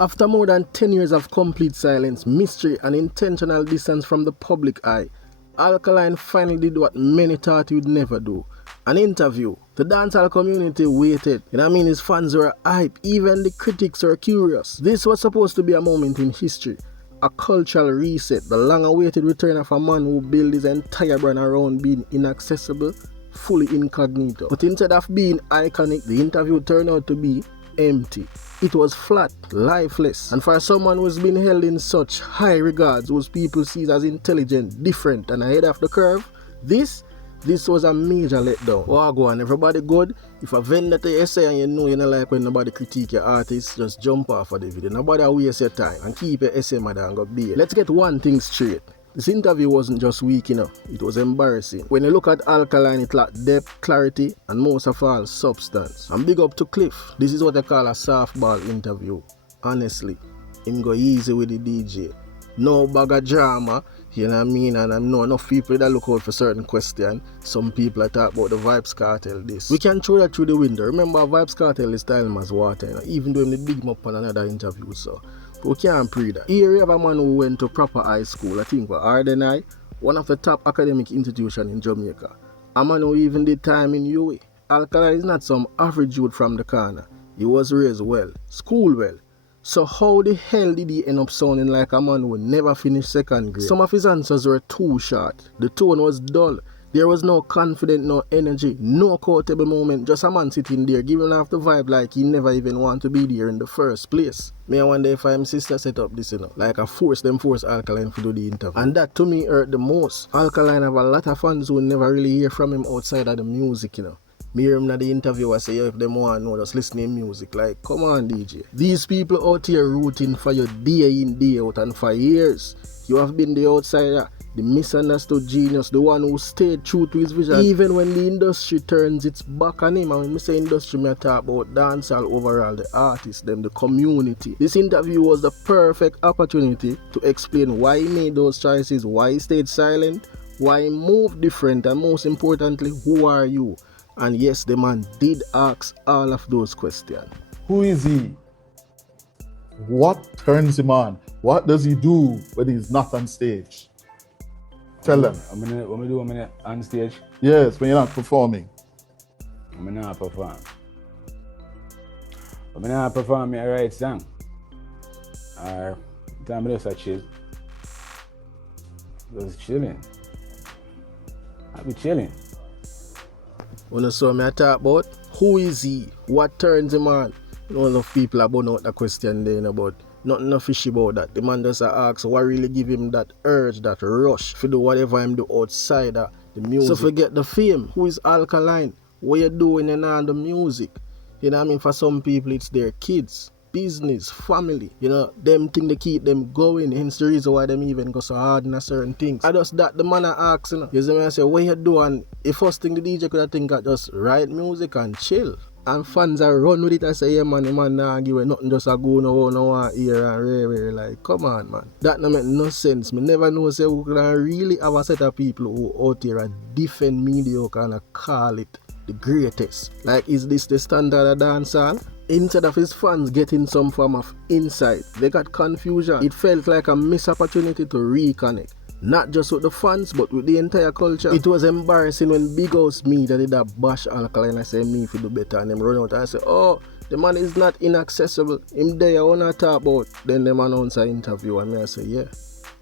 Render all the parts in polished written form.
After more than 10 years of complete silence, mystery and intentional distance from the public eye, Alkaline finally did what many thought he would never do. An interview. The dancehall community waited. His fans were hyped. Even the critics were curious. This was supposed to be a moment in history. A cultural reset. The long-awaited return of a man who built his entire brand around being inaccessible, fully incognito. But instead of being iconic, the interview turned out to be empty. It was flat, lifeless, and for someone who's been held in such high regards, whose people see as intelligent, different, and ahead of the curve, this was a major letdown. Oh, go on, everybody good? If a vendor to essay and you don't like when nobody critique your artist, just jump off of the video. Nobody waste your time and keep your essay, madam, and go be. Let's get one thing straight. This interview wasn't just weak, it was embarrassing. When you look at Alkaline, it lacked depth, clarity, and most of all, substance. And big up to Cliff. This is what I call a softball interview. Honestly, him go easy with the DJ. No bag of drama, And I know enough people that look out for certain questions. Some people are talk about the Vibes Cartel this. We can throw that through the window. Remember, Vibes Cartel is style as water, even though they dig him up on another interview, so. We can't pre that. Here we have a man who went to proper high school, I think for RDNI, one of the top academic institutions in Jamaica. A man who even did time in UA. Alkaline is not some average youth from the corner. He was raised well, school well. So how the hell did he end up sounding like a man who never finished second grade? Some of his answers were too short. The tone was dull. There was no confidence, no energy, no quotable moment. Just a man sitting there giving off the vibe like he never even want to be there in the first place. Me I wonder if I'm sister set up this, like I force Alkaline to do the interview. And that to me hurt the most. Alkaline have a lot of fans who never really hear from him outside of the music, Me hear him in the interview, I say, if them want to know, just listen to music. Like, come on, DJ. These people out here rooting for you day in, day out, and for years. You have been the outsider, the misunderstood genius, the one who stayed true to his vision. Even when the industry turns its back on him, and when I say industry, I talk about dancehall overall, the artists, them, the community. This interview was the perfect opportunity to explain why he made those choices, why he stayed silent, why he moved different, and most importantly, who are you? And yes, the man did ask all of those questions. Who is he? What turns him on? What does he do when he's not on stage? Tell them. When we do on stage? Yes, when you're not performing. I'm not perform. When I perform, I write song. Or time I just chill. Just chilling. I be chilling. When you saw me I talk about who is he? What turns him on? Enough people are burning out the question there about nothing no fishy about that. The man just asks what really give him that urge, that rush to do whatever him do outside of the music. So forget the fame. Who is Alkaline? What you doing in the music? For some people it's their kids, business, family. Them thing they keep them going. Hence the reason why them even go so hard in certain things. I just that the man I ask, You see me I say, what you do? And the first thing the DJ could have think of just write music and chill. And fans are run with it and say, yeah man, the man nah give nothing, just a go no one here and rare. Like, come on man. That no make no sense. Me never know say we can really have a set of people who out here are defend mediocre and call it the greatest. Like, is this the standard of dancehall? Instead of his fans getting some form of insight, they got confusion. It felt like a missed opportunity to reconnect. Not just with the fans, but with the entire culture. It was embarrassing when Big House Media did that bash Alkaline and say me if you do better, and them run out and say, oh, the man is not inaccessible. Him there I wanna talk about. Then them announce an interview and me I say, yeah.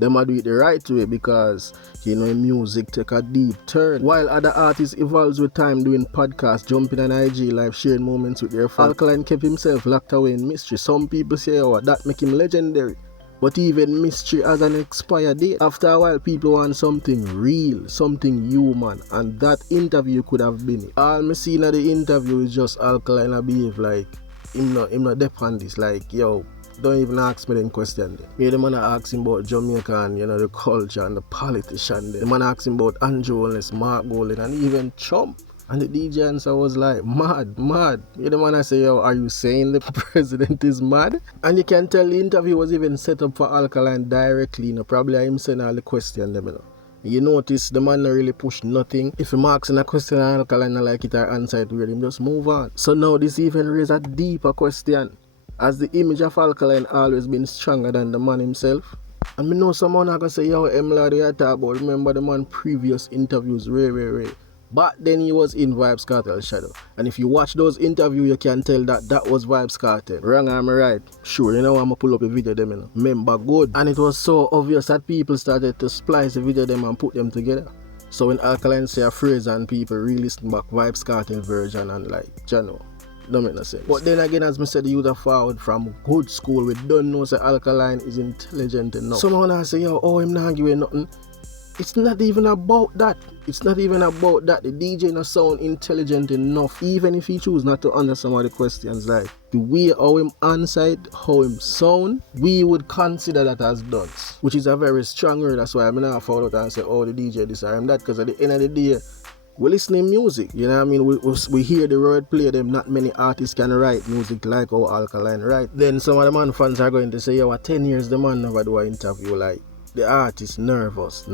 Them a do it the right way because, music take a deep turn. While other artists evolves with time doing podcasts, jumping on IG live, sharing moments with their fans, Alkaline kept himself locked away in mystery. Some people say, oh, that make him legendary. But even mystery has an expired date. After a while, people want something real, something human, and that interview could have been it. All me seen at the interview is just Alkaline a behave like him not dep on this. Like, yo, don't even ask me them questions. Me the man ask him about Jamaica and the culture and the politician. The man ask him about Andrew Holness, Mark Golden, and even Trump. And the DJ answer was like, mad. The man I say, yo, are you saying the president is mad? And you can tell the interview was even set up for Alkaline directly, probably him send all the questions them, You notice the man not really push nothing. If he asks a question and Alkaline not like it or answer it weird, him just move on. So now this even raises a deeper question. Has the image of Alkaline always been stronger than the man himself? And me know someone are gonna say, yo, Mlard you talk about, remember the man previous interviews, Ray. Back then he was in Vybz Kartel shadow. And if you watch those interviews, you can tell that was Vybz Kartel. Wrong, am I right? Sure, you know I'm gonna pull up a video them, you know. Remember good. And it was so obvious that people started to splice the video them and put them together. So when Alkaline say a phrase and people re-listen back Vybz Kartel version and like, you know, don't make no sense. But then again, as I said, the youth are forward from good school. We don't know say Alkaline is intelligent enough. Someone will say, yo, oh, him not give you nothing. It's not even about that. It's not even about that. The DJ not sound intelligent enough. Even if he choose not to answer some of the questions, like the way how him answer it, how him sound, we would consider that as dunce. Which is a very strong word. That's why I'm not fall out and say, oh, the DJ this or that. Because at the end of the day, we listening music, you know what I mean? We hear the word play them. Not many artists can write music like how Alkaline write. Then some of the man fans are going to say, yo, 10 years the man never do an interview. Like, the artist nervous.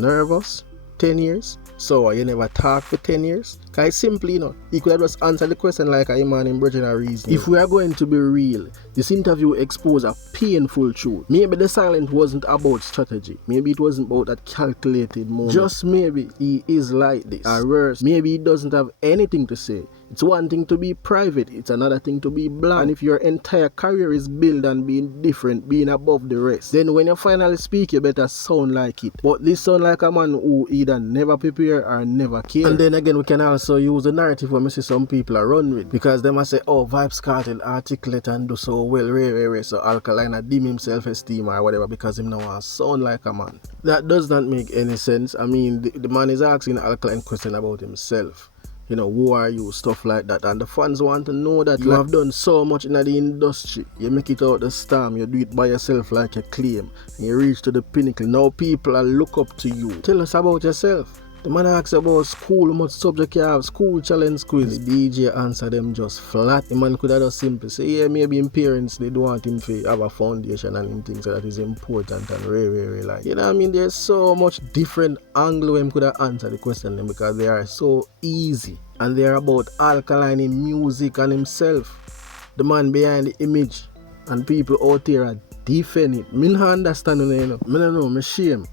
10 years? So you never talk for 10 years? Cause simply, you know, he could have just answered the question like a man in Virgin or reason. If we are going to be real, this interview exposed a painful truth. Maybe the silence wasn't about strategy. Maybe it wasn't about that calculated moment. Just maybe he is like this. Or worse, maybe he doesn't have anything to say. It's one thing to be private, it's another thing to be blank. And if your entire career is built on being different, being above the rest, then when you finally speak, you better sound like it. But this sound like a man who either never prepare or never care. And then again, we can also use the narrative when we see some people are run with. Because they must say, oh, Vybz Kartel articulate and do so well, Ray. So Alkaline dim himself esteem or whatever because him now sound like a man. That does not make any sense. I mean, the man is asking Alkaline question about himself. You know, who are you, stuff like that. And the fans want to know that you have done so much in the industry. You make it out the storm, you do it by yourself like you claim. And you reach to the pinnacle. Now people are look up to you. Tell us about yourself. The man asks about school, how much subject you have, school challenge quiz. The DJ answer them just flat. The man could have just simply say, yeah, maybe him parents, they don't want him to have a foundation and him things so that is important and very like. You know what I mean? There's so much different angle him could have answered the question then because they are so easy. And they are about Alkaline in music and himself. The man behind the image. And people out there are defending it. Me not understand it, you know. Me don't know, me shame.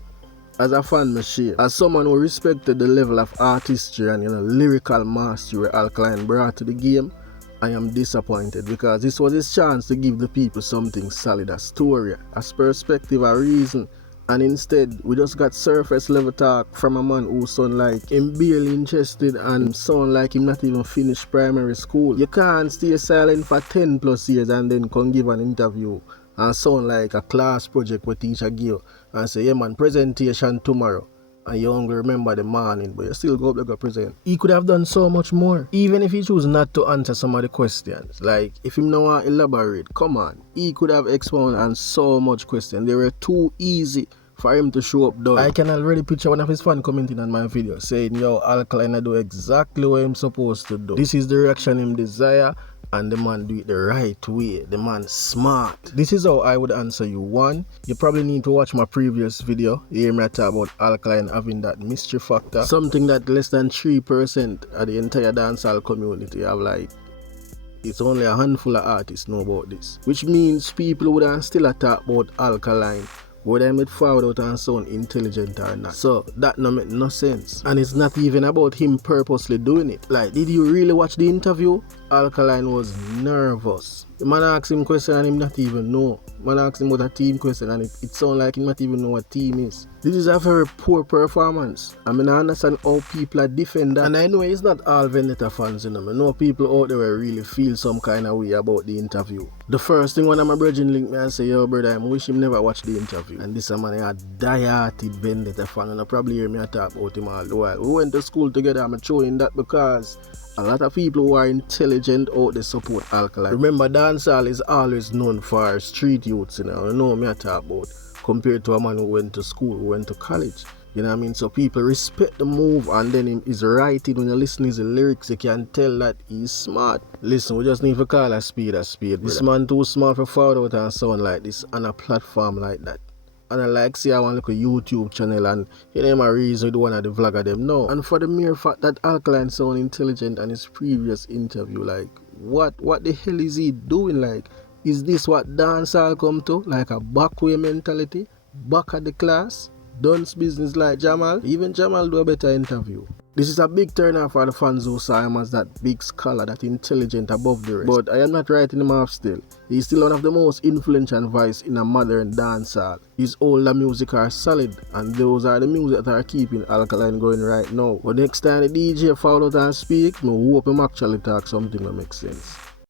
As a fan, me shame. As someone who respected the level of artistry and lyrical mastery Alkaline brought to the game, I am disappointed because this was his chance to give the people something solid, a story, a perspective, a reason. And instead, we just got surface level talk from a man who sound like him barely interested and sound like him not even finished primary school. You can't stay silent for 10 plus years and then come give an interview and sound like a class project where teacher give you and say, yeah man, presentation tomorrow. And you only remember the morning, but you still go up there go present. He could have done so much more. Even if he choose not to answer some of the questions. Like, if him now want to elaborate, come on. He could have expounded on so much questions. They were too easy for him to show up though. I can already picture one of his fans commenting on my video saying, yo, Alkaline do exactly what I'm supposed to do. This is the reaction him desire. And the man do it the right way. The man smart. This is how I would answer you. One, you probably need to watch my previous video. You hear me talk about Alkaline having that mystery factor. Something that less than 3% of the entire dancehall community have like. It's only a handful of artists know about this. Which means people would still talk about Alkaline whether I made forward out and sound intelligent or not. So that no make no sense. And it's not even about him purposely doing it. Like, did you really watch the interview? Alkaline was nervous. The man asked him question and him not even know. Man asked him about a team question and it sounds like he not even know what team is. This is a very poor performance. I mean, I understand how people are defend that. And I know it's not all Vendetta fans, you know. I know people out there will really feel some kind of way about the interview. The first thing when I'm a virgin link me and say, yo brother, I wish him never watch the interview. And this man a die-hearted Vendetta fan and I probably hear me talk about him all the while. We went to school together, I'm showing that because a lot of people who are intelligent out there support Alkaline. Remember, dancehall is always known for street youths, you know me I talk about, compared to a man who went to school, who went to college. You know what I mean? So people respect the move and then his writing, when you listen to his lyrics, you can tell that he's smart. Listen, we just need to call a speed a speed. This man too smart for forward out and sound like this on a platform like that. And I like see I want to look a YouTube channel and you know my reason do one of the vlogger them. No. And for the mere fact that Alkaline sound intelligent on his previous interview, like what the hell is he doing? Like, Is this what dancehall come to? Like a backway mentality? Back at the class? Dunce business like Jamal? Even Jamal do a better interview. This is a big turn off for the fans who saw him as that big scholar, that intelligent above the rest. But I am not writing him off still. He's still one of the most influential voices in a modern dancehall. His older music are solid, and those are the music that are keeping Alkaline going right now. But next time the DJ fall out and speak, I hope him actually talk something that makes sense.